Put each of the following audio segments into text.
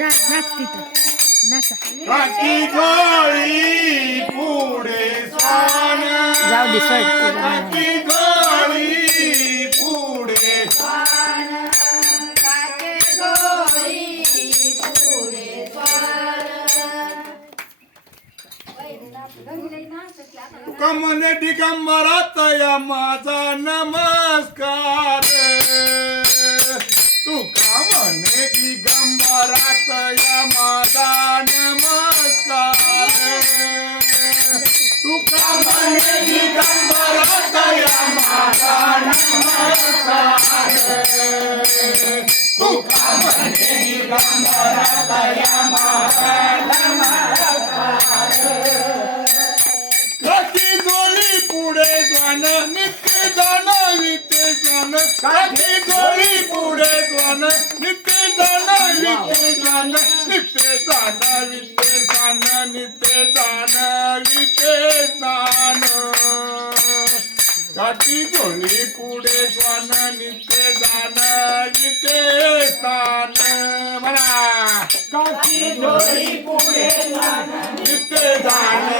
जा नाच तिथं. नाचा. जाऊ दे कमने माझा नमस्कार. म्हणे दिगंबरात या माझा नमस्कार तुका म्हणे दिगंबरात या माझा नमस्कार तुका म्हणे दिगंबरात या माझा नमस्कार कशी जोडी पुढे जाण नित्य जाण ज्ञान काठी गोळी पुढे ज्ञान नित्य जाण विते जाण नित्य जाण विते जाण नित्य जाण विते जाण. काठी गोळी पुढे ज्ञान नित्य जाण विते स्थान म्हणा. काठी गोळी पुढे ज्ञान नित्य जाण.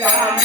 जाण